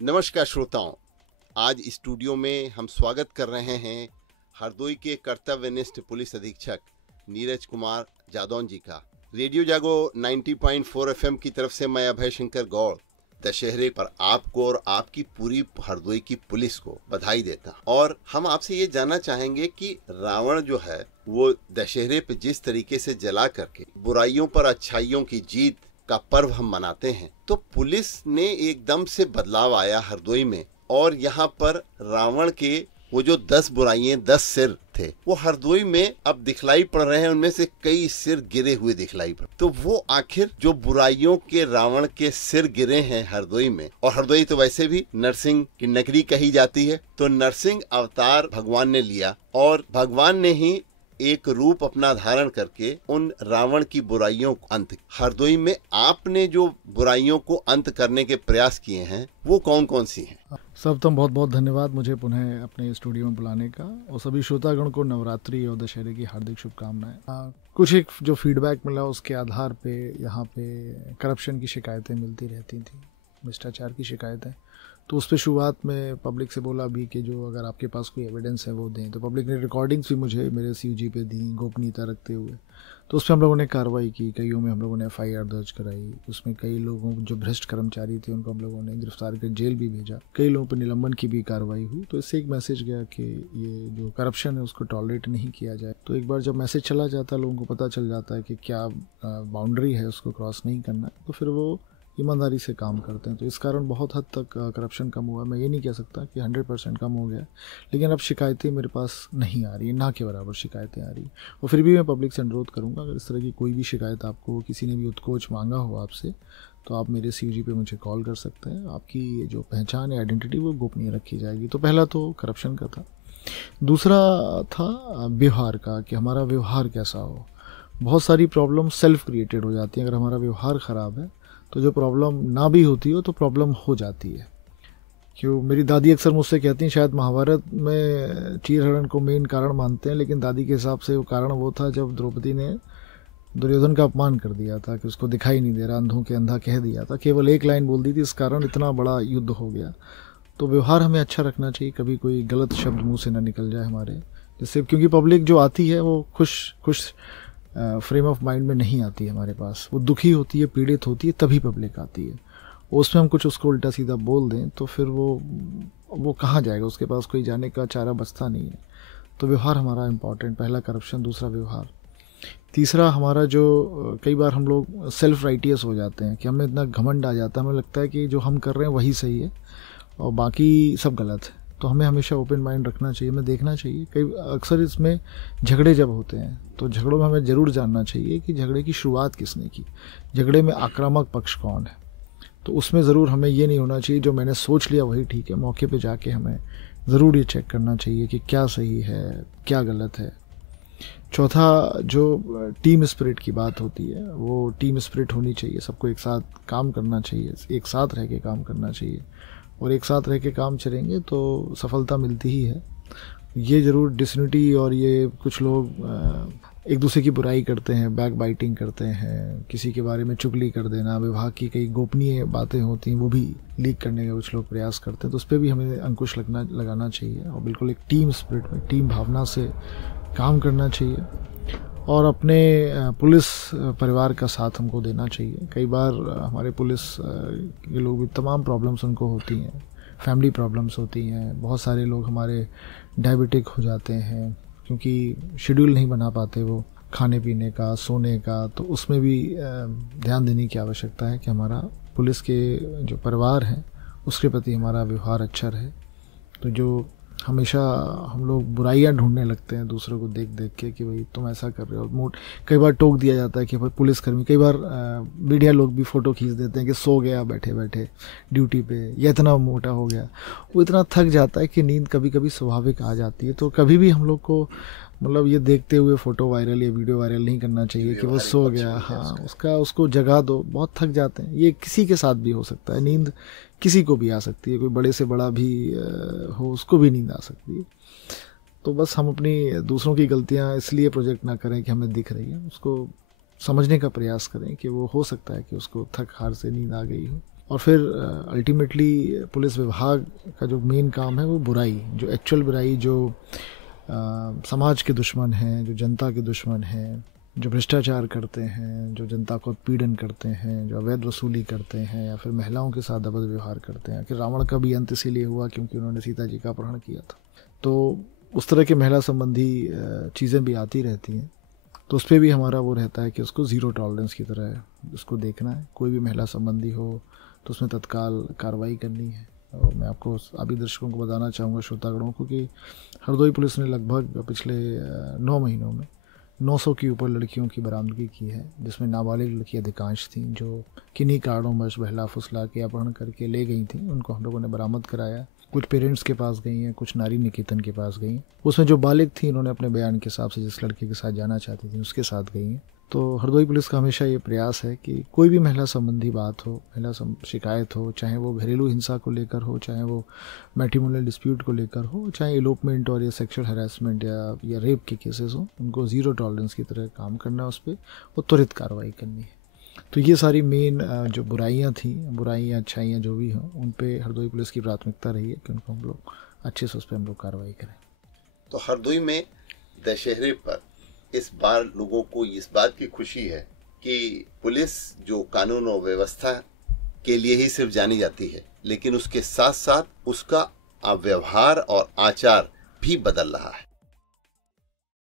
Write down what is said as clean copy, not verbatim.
नमस्कार श्रोताओं, आज स्टूडियो में हम स्वागत कर रहे हैं हरदोई के कर्तव्यनिष्ठ पुलिस अधीक्षक नीरज कुमार जादौन जी का। रेडियो जागो 90.4 एफएम की तरफ से मैं अभय शंकर गौड़ दशहरे पर आपको और आपकी पूरी हरदोई की पुलिस को बधाई देता हूं। और हम आपसे ये जानना चाहेंगे कि रावण जो है वो दशहरे पे जिस तरीके से जला करके बुराइयों पर अच्छाइयों की जीत का पर्व हम मनाते हैं, तो पुलिस ने एकदम से बदलाव आया हरदोई में और यहाँ पर रावण के वो जो 10 बुराइयां 10 सिर थे वो हरदोई में अब दिखलाई पड़ रहे हैं। उनमें से कई सिर गिरे हुए दिखलाई पड़, तो वो आखिर जो बुराइयों के रावण के सिर गिरे हैं हरदोई में, और हरदोई तो वैसे भी नरसिंह की नगरी कही जाती है, तो नरसिंह अवतार भगवान ने लिया और भगवान ने ही एक रूप अपना धारण करके उन रावण की बुराइयों को अंत। हरदोई में आपने जो बुराइयों को अंत करने के प्रयास किए हैं वो कौन कौन सी हैं? सर्वप्रथम बहुत बहुत धन्यवाद मुझे पुनः अपने स्टूडियो में बुलाने का, और सभी श्रोतागण को नवरात्रि और दशहरे की हार्दिक शुभकामनाएं। कुछ एक जो फीडबैक मिला उसके आधार पे यहाँ पे करप्शन की शिकायतें मिलती रहती थी, भ्रष्टाचार की शिकायतें, तो उस पर शुरुआत में पब्लिक से बोला भी कि जो अगर आपके पास कोई एविडेंस है वो दें। तो पब्लिक ने रिकॉर्डिंग्स भी मुझे मेरे सीयूजी पे दी गोपनीयता रखते हुए, तो उस पर हम लोगों ने कार्रवाई की। कईयों में हम लोगों ने एफआईआर दर्ज कराई। उसमें कई लोगों जो भ्रष्ट कर्मचारी थे उनको हम लोगों ने गिरफ्तार कर जेल भी भेजा। कई लोगों पर निलंबन की भी कार्रवाई हुई। तो इससे एक मैसेज गया कि ये जो करप्शन है उसको टॉलरेट नहीं किया जाए। तो एक बार जब मैसेज चला जाता है, लोगों को पता चल जाता है कि क्या बाउंड्री है, उसको क्रॉस नहीं करना, तो फिर वो ईमानदारी से काम करते हैं। तो इस कारण बहुत हद तक करप्शन कम हुआ। मैं ये नहीं कह सकता कि 100% कम हो गया, लेकिन अब शिकायतें मेरे पास नहीं आ रही, ना के बराबर शिकायतें आ रही। और फिर भी मैं पब्लिक से अनुरोध करूँगा, अगर इस तरह की कोई भी शिकायत आपको किसी ने भी उत्कोच मांगा हो आपसे, तो आप मेरे सीयूजी पे मुझे कॉल कर सकते हैं। आपकी जो पहचान है, आइडेंटिटी, वो गोपनीय रखी जाएगी। तो पहला तो करप्शन का था। दूसरा था व्यवहार का, कि हमारा व्यवहार कैसा हो। बहुत सारी प्रॉब्लम सेल्फ क्रिएटेड हो जाती हैं। अगर हमारा व्यवहार ख़राब है तो जो प्रॉब्लम ना भी होती हो तो प्रॉब्लम हो जाती है। क्यों, मेरी दादी अक्सर मुझसे कहती हैं, शायद महाभारत में चीरहरण को मेन कारण मानते हैं, लेकिन दादी के हिसाब से वो कारण वो था जब द्रौपदी ने दुर्योधन का अपमान कर दिया था कि उसको दिखाई नहीं दे रहा, अंधों के अंधा कह दिया था। केवल एक लाइन बोल दी थी, इस कारण इतना बड़ा युद्ध हो गया। तो व्यवहार हमें अच्छा रखना चाहिए, कभी कोई गलत शब्द मुँह से ना निकल जाए हमारे, जिससे, क्योंकि पब्लिक जो आती है वो खुश फ्रेम ऑफ माइंड में नहीं आती है हमारे पास। वो दुखी होती है, पीड़ित होती है, तभी पब्लिक आती है। उसमें हम कुछ उसको उल्टा सीधा बोल दें तो फिर वो कहाँ जाएगा, उसके पास कोई जाने का चारा बचता नहीं है। तो व्यवहार हमारा इम्पॉर्टेंट, पहला करप्शन, दूसरा व्यवहार। तीसरा हमारा जो कई बार हम लोग सेल्फ राइटियस हो जाते हैं कि हमें इतना घमंड आ जाता है, हमें लगता है कि जो हम कर रहे हैं वही सही है और बाकी सब गलत है। तो हमें हमेशा ओपन माइंड रखना चाहिए, हमें देखना चाहिए। कई अक्सर इसमें झगड़े जब होते हैं तो झगड़ों में हमें ज़रूर जानना चाहिए कि झगड़े की शुरुआत किसने की, झगड़े में आक्रामक पक्ष कौन है। तो उसमें ज़रूर हमें ये नहीं होना चाहिए जो मैंने सोच लिया वही ठीक है। मौके पे जाके हमें ज़रूर ये चेक करना चाहिए कि क्या सही है, क्या गलत है। चौथा, जो टीम स्पिरिट की बात होती है, वो टीम स्पिरिट होनी चाहिए। सबको एक साथ काम करना चाहिए, एक साथ रह के काम करना चाहिए, और एक साथ रह के काम चलेंगे तो सफलता मिलती ही है। ये ज़रूर डिसयूनिटी, और ये कुछ लोग एक दूसरे की बुराई करते हैं, बैक बाइटिंग करते हैं, किसी के बारे में चुगली कर देना, विभाग की कई गोपनीय बातें होती हैं वो भी लीक करने का कुछ लोग प्रयास करते हैं। तो उस पर भी हमें अंकुश लगाना चाहिए और बिल्कुल एक टीम स्पिरिट में, टीम भावना से काम करना चाहिए, और अपने पुलिस परिवार का साथ हमको देना चाहिए। कई बार हमारे पुलिस के लोग भी तमाम प्रॉब्लम्स उनको होती हैं, फैमिली प्रॉब्लम्स होती हैं। बहुत सारे लोग हमारे डायबिटिक हो जाते हैं क्योंकि शेड्यूल नहीं बना पाते वो खाने पीने का, सोने का। तो उसमें भी ध्यान देने की आवश्यकता है कि हमारा पुलिस के जो परिवार हैं उसके प्रति हमारा व्यवहार अच्छा रहे। तो जो हमेशा हम लोग बुराइयां ढूंढने लगते हैं दूसरों को देख देख के कि भाई तुम ऐसा कर रहे हो, कई बार टोक दिया जाता है कि भाई पुलिसकर्मी, कई बार मीडिया लोग भी फ़ोटो खींच देते हैं कि सो गया बैठे बैठे ड्यूटी पे, या इतना मोटा हो गया। वो इतना थक जाता है कि नींद कभी कभी स्वाभाविक आ जाती है। तो कभी भी हम लोग को मतलब ये देखते हुए फ़ोटो वायरल या वीडियो वायरल नहीं करना चाहिए कि वो सो गया। हाँ, उसको जगा दो, बहुत थक जाते हैं। ये किसी के साथ भी हो सकता है, नींद किसी को भी आ सकती है, कोई बड़े से बड़ा भी हो उसको भी नींद आ सकती है। तो बस हम अपनी दूसरों की गलतियां इसलिए प्रोजेक्ट ना करें कि हमें दिख रही है, उसको समझने का प्रयास करें कि वो हो सकता है कि उसको थक हार से नींद आ गई हो। और फिर अल्टीमेटली पुलिस विभाग का जो मेन काम है वो बुराई, जो एक्चुअल बुराई, जो समाज के दुश्मन हैं, जो जनता के दुश्मन हैं, जो भ्रष्टाचार करते हैं, जो जनता को उत्पीड़न करते हैं, जो अवैध वसूली करते हैं या फिर महिलाओं के साथ अभद्र व्यवहार करते हैं। कि रावण का भी अंत इसीलिए हुआ क्योंकि उन्होंने सीता जी का अपहरण किया था। तो उस तरह के महिला संबंधी चीज़ें भी आती रहती हैं, तो उस पर भी हमारा वो रहता है कि उसको ज़ीरो टॉलरेंस की तरह उसको देखना है। कोई भी महिला संबंधी हो तो उसमें तत्काल कार्रवाई करनी है। और मैं आपको अभी दर्शकों को बताना चाहूँगा, श्रोतागणों को, कि हरदोई पुलिस ने लगभग पिछले 9 महीनों में 900 के ऊपर लड़कियों की बरामदगी की है, जिसमें नाबालिग लड़की अधिकांश थी, जो किन्हीं कारणोंवश बहला फुसला के अपहरण करके ले गई थी। उनको हम लोगों ने बरामद कराया। कुछ पेरेंट्स के पास गई हैं, कुछ नारी निकेतन के पास गई हैं। उसमें जो बालिग थी, उन्होंने अपने बयान के हिसाब से जिस लड़के के साथ जाना चाहती थी उसके साथ गई हैं। तो हरदोई पुलिस का हमेशा ये प्रयास है कि कोई भी महिला संबंधी बात हो, महिला शिकायत हो, चाहे वो घरेलू हिंसा को लेकर हो, चाहे वो मैट्रिमोनियल डिस्प्यूट को लेकर हो, चाहे इलोपमेंट और या सेक्सुअल हैरेसमेंट या रेप के केसेस हो, उनको ज़ीरो टॉलरेंस की तरह काम करना है, उस पर और त्वरित कार्रवाई करनी है। तो ये सारी मेन जो बुराइयाँ थी, बुराइयाँ अच्छाइयाँ जो भी हों, उन पे हरदोई पुलिस की प्राथमिकता रही है कि उनको हम लोग अच्छे से उस पर हम लोग कार्रवाई करें। तो हरदोई में दशहरे पर इस बार लोगों को इस बात की खुशी है कि पुलिस जो कानून और व्यवस्था के लिए ही सिर्फ जानी जाती है, लेकिन उसके साथ साथ उसका व्यवहार और आचार भी बदल रहा है।